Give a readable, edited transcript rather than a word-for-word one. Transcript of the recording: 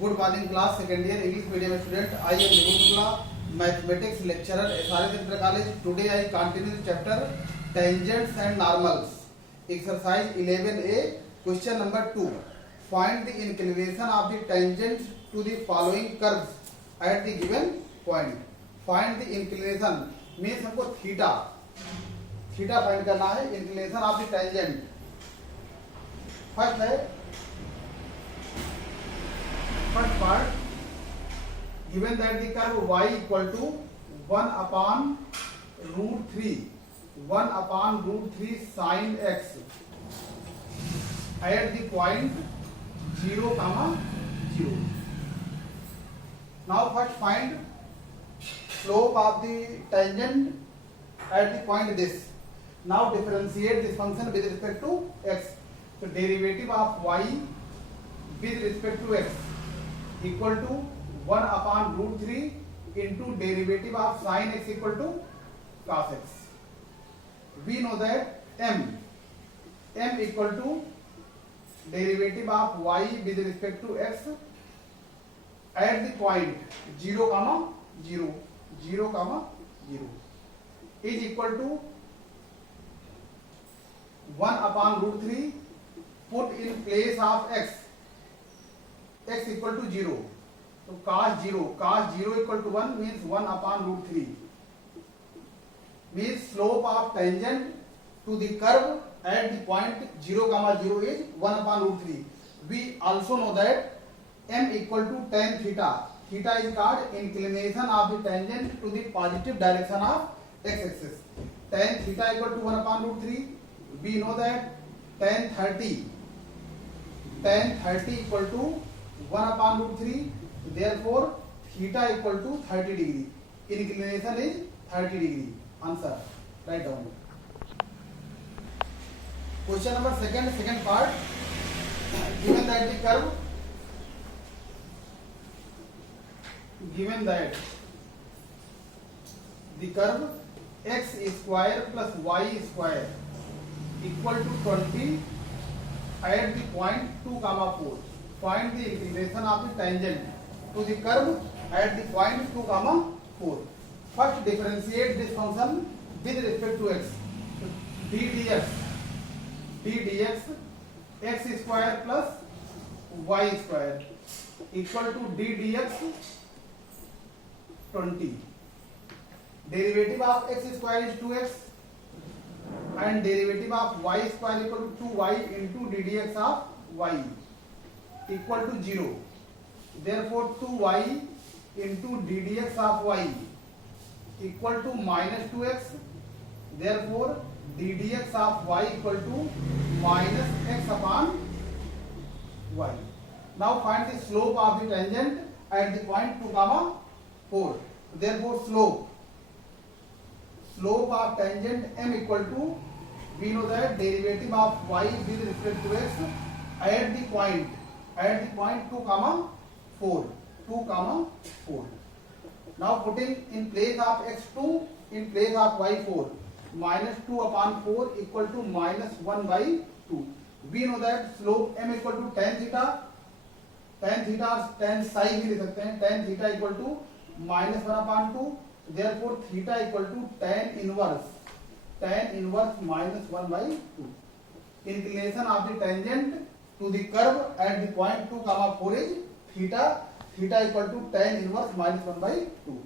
Good morning class second year English medium student. I am Nigam Shukla, mathematics lecturer SRS inter college. Today I continue chapter tangents and normals. Exercise 11A question number 2। Find the inclination of the tangent to the following curves at the given point. Find the inclination means हमको theta find करना है। Inclination of the tangent first है, first part, given that the curve y equal to 1 upon root 3 sin x at the point 0, 0. Now first find slope of the tangent at the point this. Now differentiate this function with respect to x. So derivative of y with respect to x equal to 1 upon root 3 into derivative of sin x equal to cos x. We know that m equal to derivative of y with respect to x at the point 0, 0 is equal to 1 upon root 3 put in place of x equal to 0. So cos 0 equal to 1 means 1 upon root 3 means slope of tangent to the curve at the point 0, 0 is 1 upon root 3. We also know that m equal to tan theta. Theta is called inclination of the tangent to the positive direction of x-axis. Tan theta equal to 1 upon root 3. We know that tan 30 equal to 1 upon root 3. Therefore theta equal to 30 degree. Inclination is 30 degree. Answer, write down. Question number second part, given that the curve x square plus y square equal to 20 at the point 2, 4. Find the inclination of the tangent to the curve at the point 2, 4. First differentiate this function with respect to x. So ddx x square plus y square equal to ddx 20. Derivative of x square is 2x and derivative of y square equal to 2y into ddx of y equal to 0. Therefore 2y into ddx of y equal to minus 2x. Therefore ddx of y equal to minus x upon y. Now find the slope of the tangent at the point 2, 4. Therefore slope of tangent m equal to, we know that derivative of y with respect to x at the point 2, 4. Now putting in place of x2 in place of y4, minus 2 upon 4 equal to minus 1 by 2. We know that slope m equal to tan theta और tan psi भी लिख सकते हैं. Tan theta equal to minus 1 upon 2. Therefore theta equal to tan inverse minus 1 by 2. Inclination of the tangent to the curve at the point 2, 4 is theta equal to tan inverse minus 1 by 2.